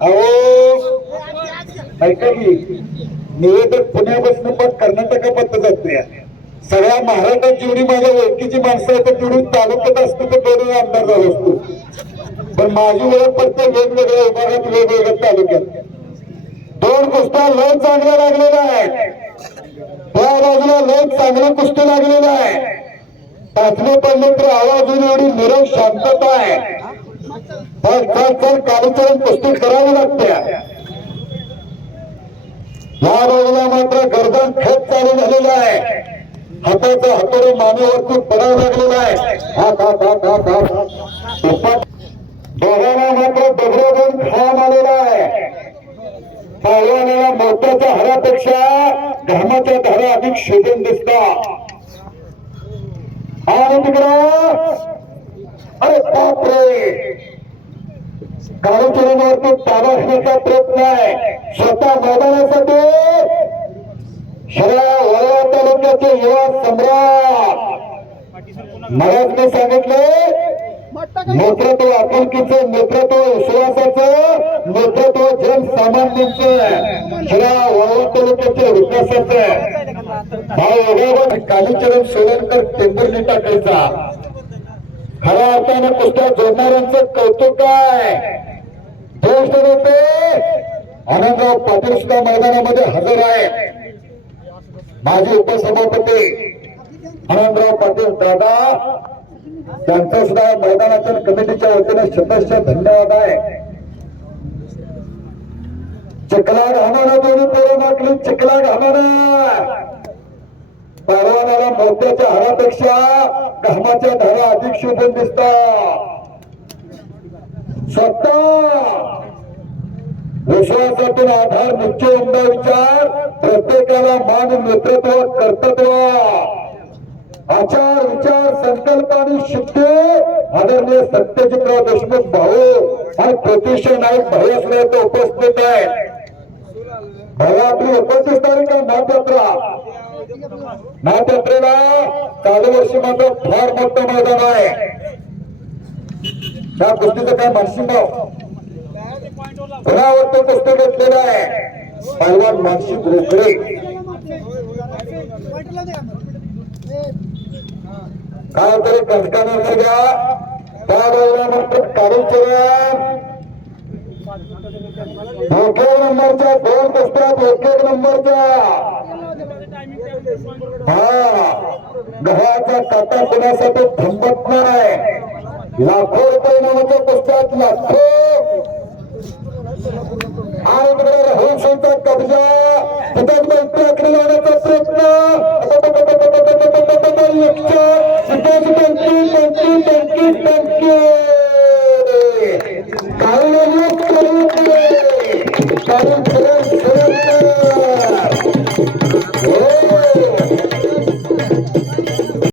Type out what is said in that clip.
अहो ऐका की निवेदक पुण्यापासून पण कर्नाटकापर्यंत जातोय. सगळ्या महाराष्ट्रात जेवढी माझ्या ओळखीची माणसं आहेत तेवढी तालुक्यात असते तर दोन आमदार झाला असतो. पण माझी ओळख फक्त वेगवेगळ्या विभागात वेगवेगळ्या तालुक्यात. दोन कुस्त्या लय चांगल्या लागलेल्या आहेत. त्या बाजूला लय चांगलं कुस्ती लागलेलं आहे टाचले पडले तर आवाज एवढी निरव शांतता आहे. कार्यक्रम प्रस्तुत चल लागते. या बाजूला मात्र गर्दन खेळ चालू झालेलं आहे. हाताचा हातोडे मानेवरती पडावं लागलेला आहे. हात हात हात हात हात. दोघांना मात्र दगडोदन खाम आलेला आहे. पहिल्याला मोत्याच्या हरापेक्षा घामाच्या धारा अधिक शोधून दिसतात आणि तिकडं अरे बापरे! कार्यचरणावरती ताबा घेण्याचा प्रयत्न आहे. स्वतः मैदानासाठी शहरा वळवा तालुक्याचे युवा सम्राट. महाराज मी सांगितले नेतृत्व आपुलकीचं नेतृत्व विश्वासाचं नेतृत्व जनसामान्यांचं शिरा वळवा तालुक्याच्या विकासाचं भाऊ योगावर कालीचरण सोलनकर टेंबुर्ली टाकायचा. खऱ्या अर्थाने कुस्त्या जोडणाऱ्यांचं कौतुक काय? आनंदराव पाटील सुद्धा मैदानामध्ये हजर आहे माजी उपसभापती आनंदराव पाटील दादा त्यांचा सुद्धा मैदानाच्या कमिटीच्या वतीने शतशः धन्यवाद आहे. चिखला घालणारा दोन्ही पोरं मागली चिखला घालणारा मोत्याच्या हारापेक्षा घामाच्या धारा अधिक शोभून दिसतात स्वतः विश्वासातून आधार निश्चय उमदा विचार प्रत्येकाला मान नेतृत्व कर्तृत्व. आचार विचार संकल्प आणि शिट्टे आदरणीय सत्यजितराव देशमुख भाऊ आणि प्रतिष्ठा नाईक भाऊ उपस्थित आहेत भाऊ एकोणतीस तारीख आहे नाथयात्रा. नाथयात्रेला चालू वर्षी मात्र फार मोठं मैदान आहे. त्या गोष्टीचं काय मानसिंग भाऊ? घरावरती कुस्ती घेतलेलं आहे. पैलवान मानसिक रोकडे काय तरी कंटकानं घ्या त्या वेळेला मात्र कारुचरण एक नंबरच्या दोन पुस्तक एक एक नंबरच्या. हा गव्हाचा काटा कोणासाठी थांबत नाही लाखो रुपये नावाच्या कुस्त्यात लाखो आणि तिकडे राहुलचा कब्जा हुतात्मा बैठक जाण्याचा प्रयत्न सिद्धेश टंकी टंकी टंकी टंकी